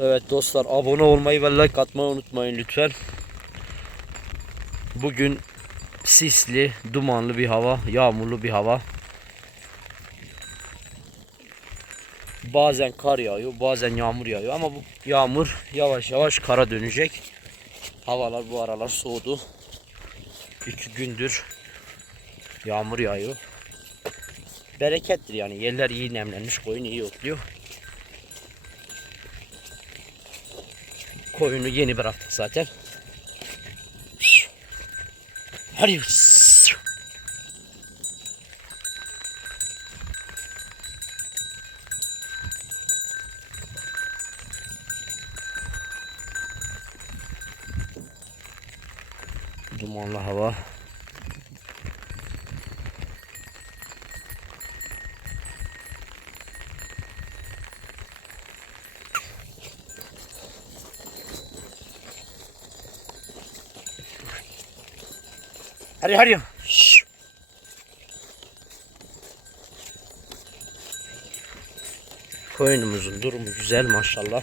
Evet dostlar, abone olmayı ve like atmayı unutmayın lütfen. Bugün sisli, dumanlı bir hava, yağmurlu bir hava. Bazen kar yağıyor, bazen yağmur yağıyor ama bu yağmur yavaş yavaş kara dönecek. Havalar bu aralar soğudu. 2 gündür yağmur yağıyor. Berekettir yani, yerler iyi nemlenmiş, koyun iyi otluyor. Koyunu yeni bıraktık zaten. Hadi. Dumanlı hava. Hadi hadi. Koyunumuzun durumu güzel maşallah.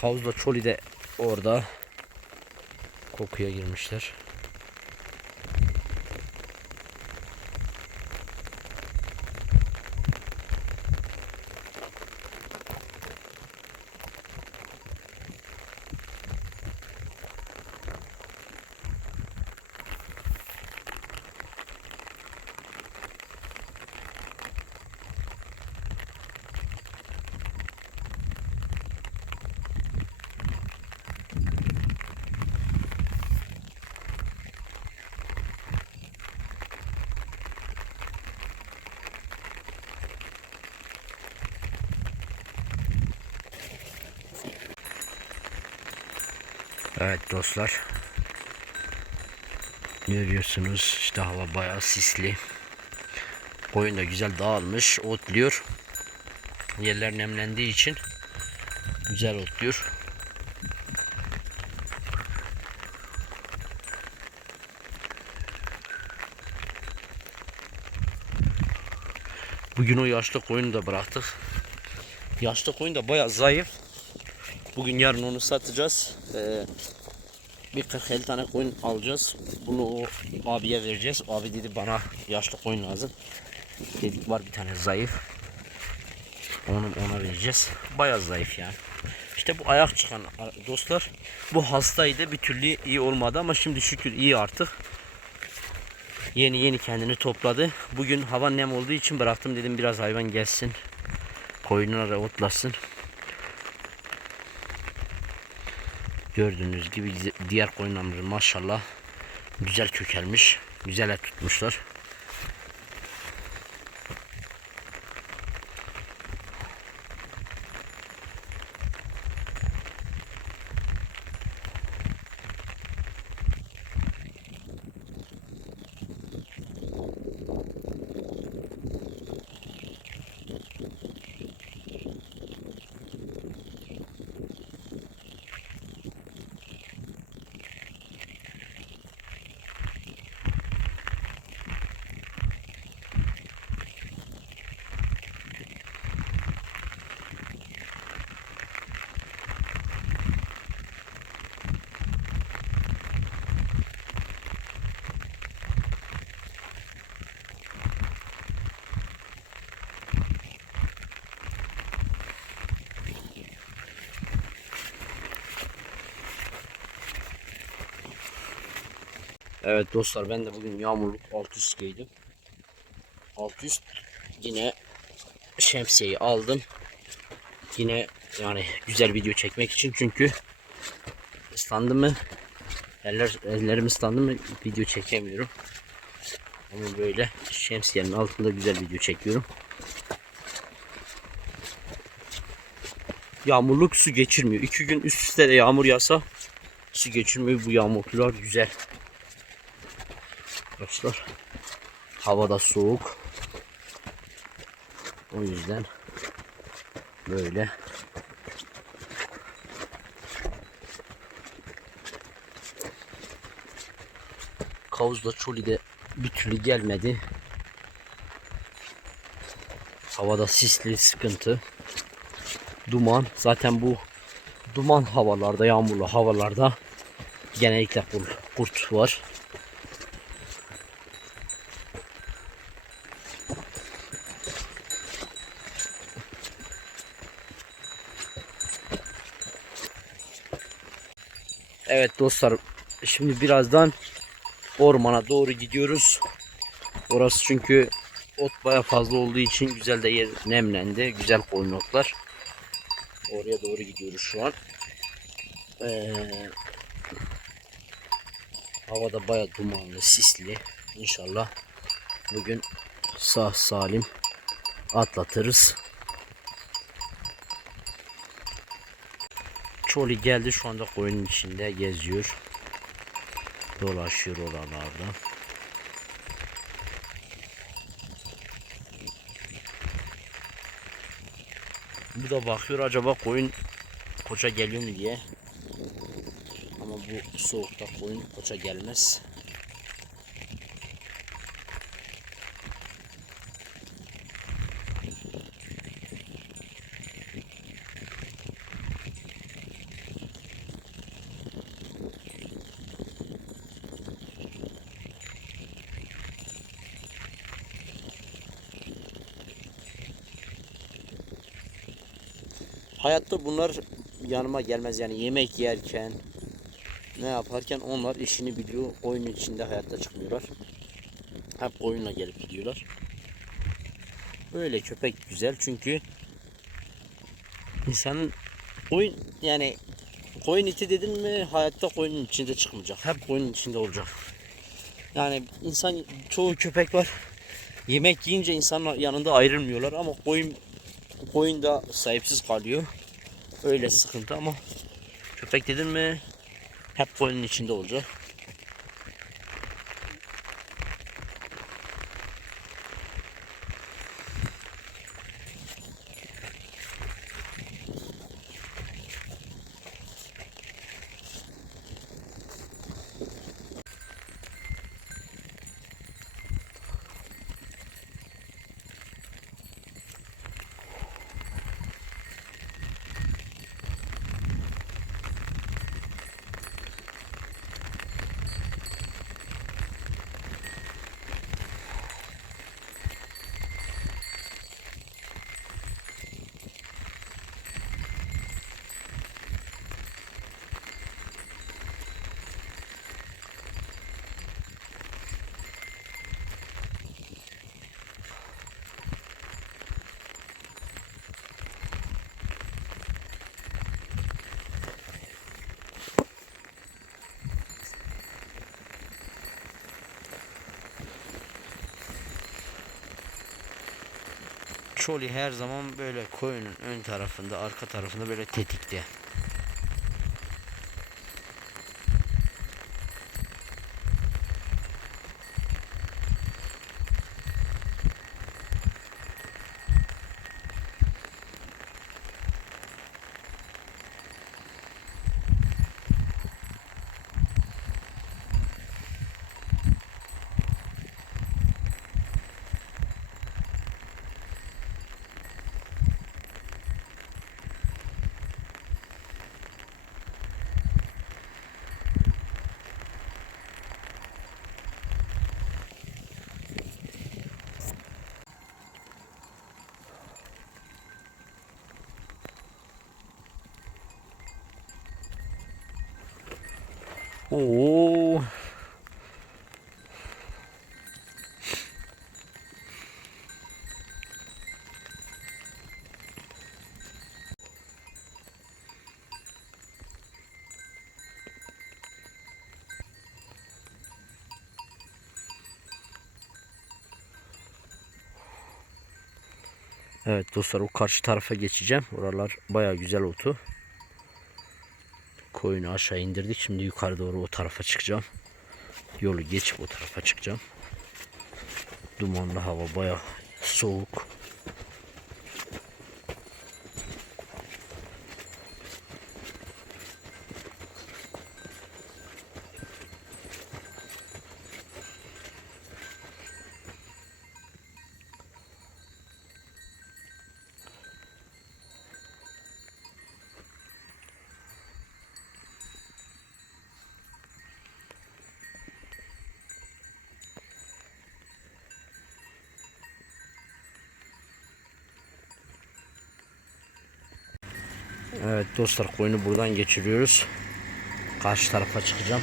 Kavuzla Çoli de orada kokuya girmişler. Evet dostlar, görüyorsunuz işte hava bayağı sisli. Koyun da güzel dağılmış, otluyor. Yerler nemlendiği için güzel otluyor. Bugün o yaşlı koyunu da bıraktık. Yaşlı koyun da bayağı zayıf. Bugün yarın onu satacağız. Bir 40-50 tane koyun alacağız. Bunu o abiye vereceğiz. Abi dedi bana yaşlı koyun lazım. Dedik var bir tane zayıf. Ona vereceğiz. Bayağı zayıf yani. İşte bu ayak çıkan dostlar. Bu hastaydı, bir türlü iyi olmadı ama şimdi şükür iyi artık. Yeni kendini topladı. Bugün hava nem olduğu için bıraktım, dedim biraz hayvan gelsin. Koyunlara otlasın. Gördüğünüz gibi diğer koyunlarımız maşallah güzel kökelmiş. Güzel et tutmuşlar. Evet dostlar, ben de bugün yağmurluk alt üst giydim. Alt üst, yine şemsiyeyi aldım. Yine yani güzel video çekmek için, çünkü ıslandı mı, ellerim ıslandı mı video çekemiyorum. Ama böyle şemsiyenin altında güzel video çekiyorum. Yağmurluk su geçirmiyor. 2 gün üst üste de yağmur yağsa su geçirmiyor. Bu yağmurlular güzel. Arkadaşlar, havada soğuk. O yüzden böyle. Kavuzla Çoli de bir türlü gelmedi. Havada sisli, sıkıntı. Duman. Zaten bu duman havalarda, yağmurlu havalarda genellikle kurt var. Evet dostlar, şimdi birazdan ormana doğru gidiyoruz. Orası çünkü ot baya fazla olduğu için güzel de yer nemlendi. Güzel koyun otlar. Oraya doğru gidiyoruz şu an. Havada baya dumanlı, sisli. İnşallah bugün sağ salim atlatırız. Çoli geldi, şu anda koyunun içinde geziyor. Dolaşıyor oralarda. Bu da bakıyor, acaba koyun koça geliyor mu diye. Ama bu soğukta koyun koça gelmez. Hayatta bunlar yanıma gelmez, yani yemek yerken, ne yaparken onlar işini biliyor. Oyunun içinde hayatta çıkmıyorlar. Hep oyunla gelip gidiyorlar. Böyle köpek güzel, çünkü insanın koyun, yani koyun iti dedin mi hayatta koyunun içinde çıkmayacak. Hep koyunun içinde olacak. Yani insan, çoğu köpek var, yemek yiyince insanın yanında ayrılmıyorlar, ama koyun da sahipsiz kalıyor. Öyle sıkıntı, ama köpek dedin mi hep koyunun içinde olacak. Çoli her zaman böyle koyunun ön tarafında, arka tarafında böyle tetikte. Oo, Evet dostlar, o karşı tarafa geçeceğim. Oralar baya güzel otu. Koyunu aşağı indirdik. Şimdi yukarı doğru o tarafa çıkacağım. Yolu geçip o tarafa çıkacağım. Dumanlı hava, baya soğuk. Evet dostlar, koyunu buradan geçiriyoruz. Karşı tarafa çıkacağım.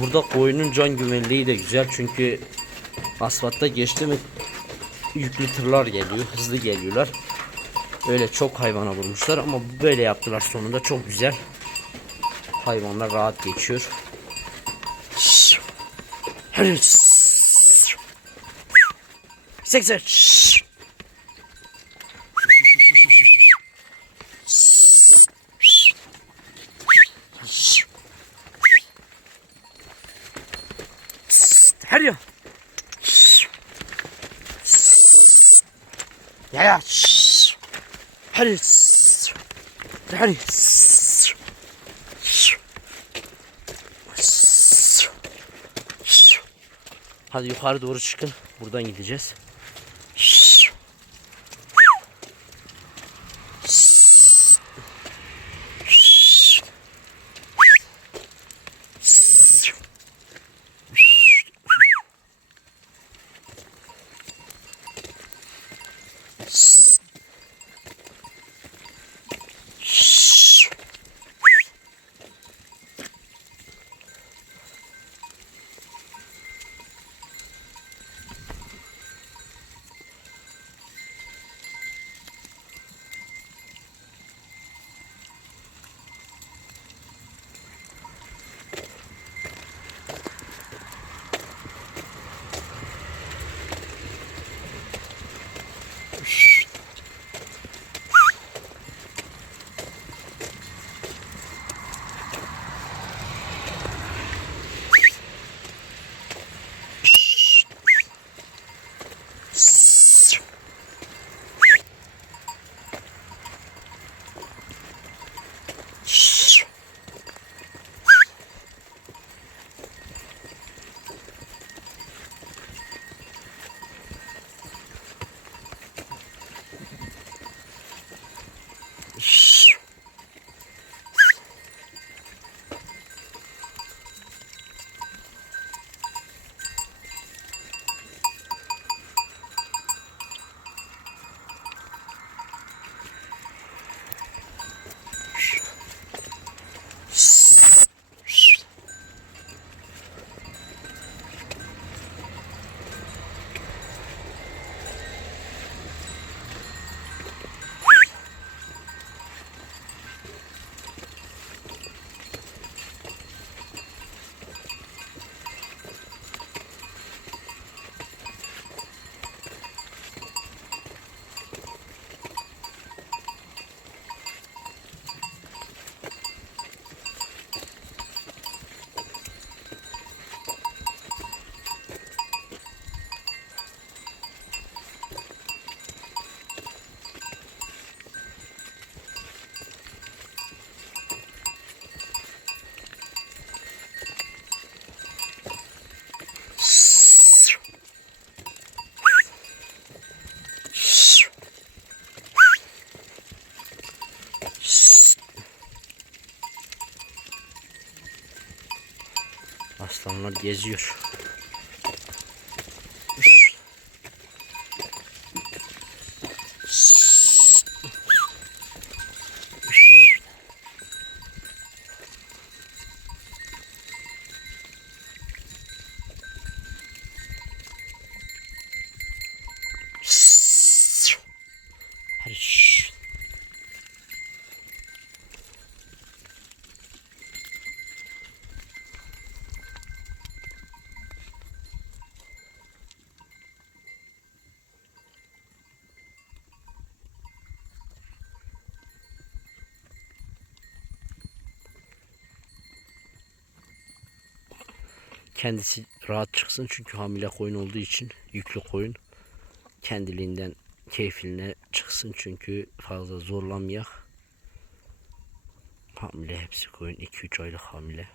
Burada koyunun can güvenliği de güzel, çünkü asfaltta geçti mi yüklü tırlar geliyor, hızlı geliyorlar. Öyle çok hayvana vurmuşlar ama böyle yaptılar sonunda, çok güzel. Hayvanlar rahat geçiyor. Hadi. 80. Her ya. Ya. Hadi. Hadi. Hadi yukarı doğru çıkın. Buradan gideceğiz. Aslanlar geziyor. Kendisi rahat çıksın çünkü hamile koyun olduğu için, yüklü koyun kendiliğinden keyfine çıksın çünkü fazla zorlamayak. Hamile hepsi koyun, 2-3 aylık hamile.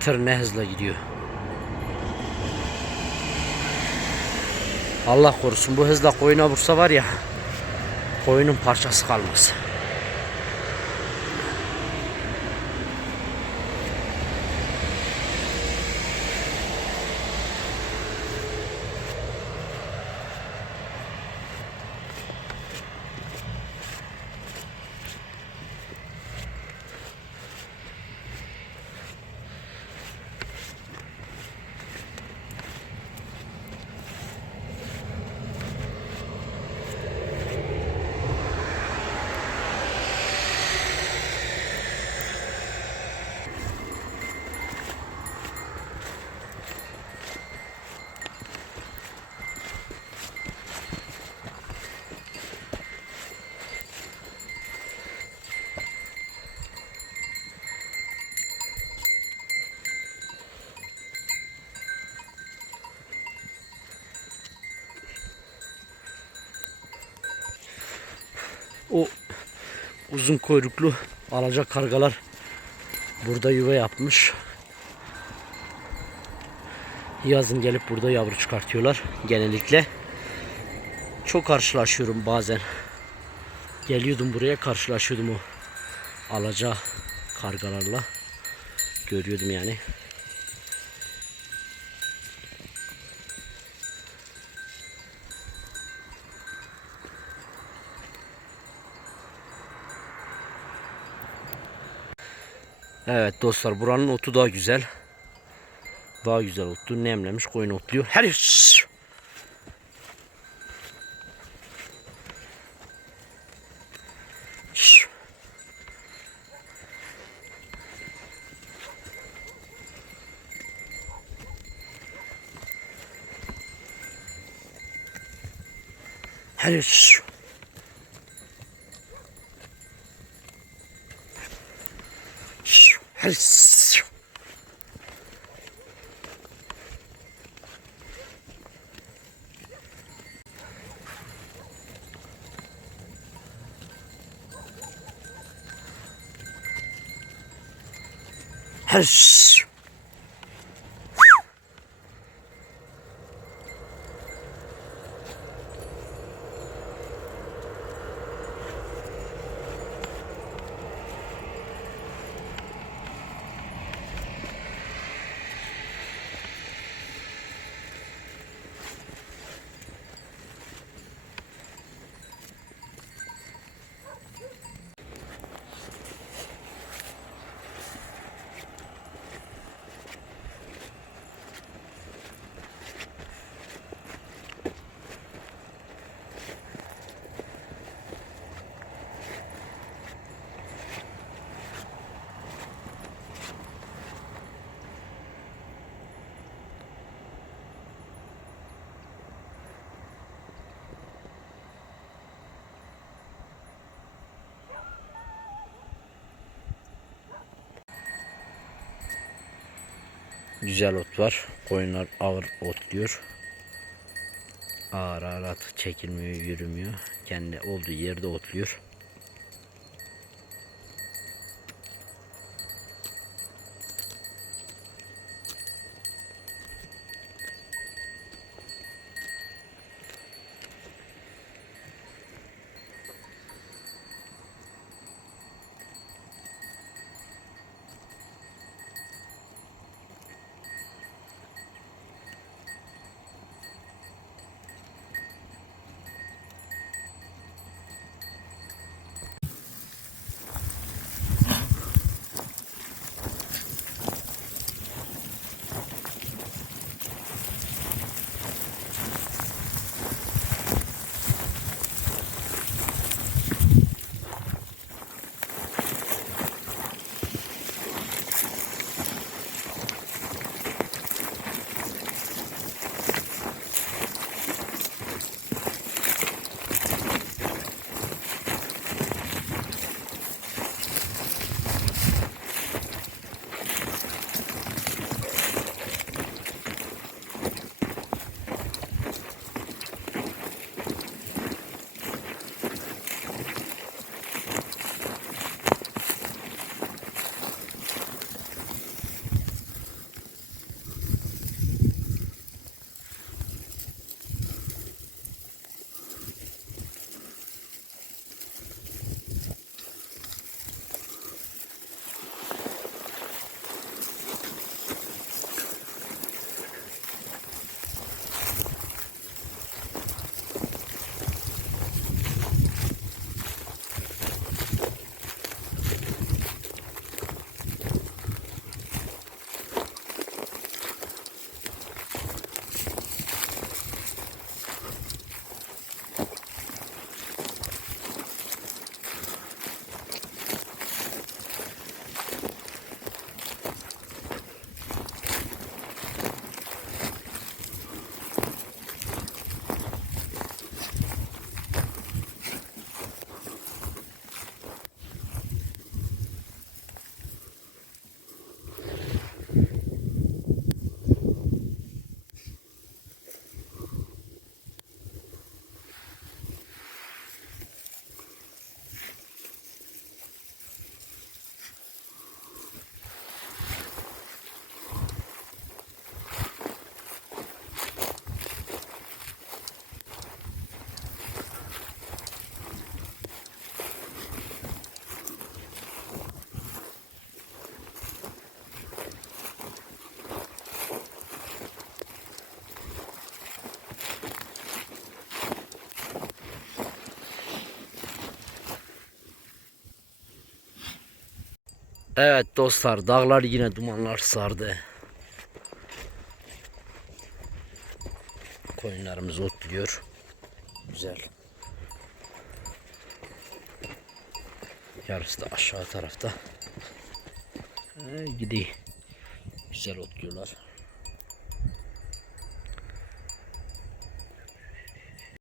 Tır ne hızla gidiyor. Allah korusun, bu hızla koyuna vursa var ya, koyunun parçası kalmaz. O uzun kuyruklu alacak kargalar burada yuva yapmış. Yazın gelip burada yavru çıkartıyorlar genellikle. Çok karşılaşıyorum bazen. Geliyordum buraya, karşılaşıyordum o alaca kargalarla. Görüyordum yani. Evet dostlar, buranın otu daha güzel. Daha güzel ottu. Nemlemiş, koyun otluyor. Her her her güzel ot var. Koyunlar ağır otluyor. Ağır ağır artık çekilmiyor, yürümüyor. Kendi olduğu yerde otluyor. Evet dostlar, dağlar yine dumanlar sardı. Koyunlarımız otluyor. Güzel. Yarısı da aşağı tarafta. Gidiyor. Güzel otluyorlar.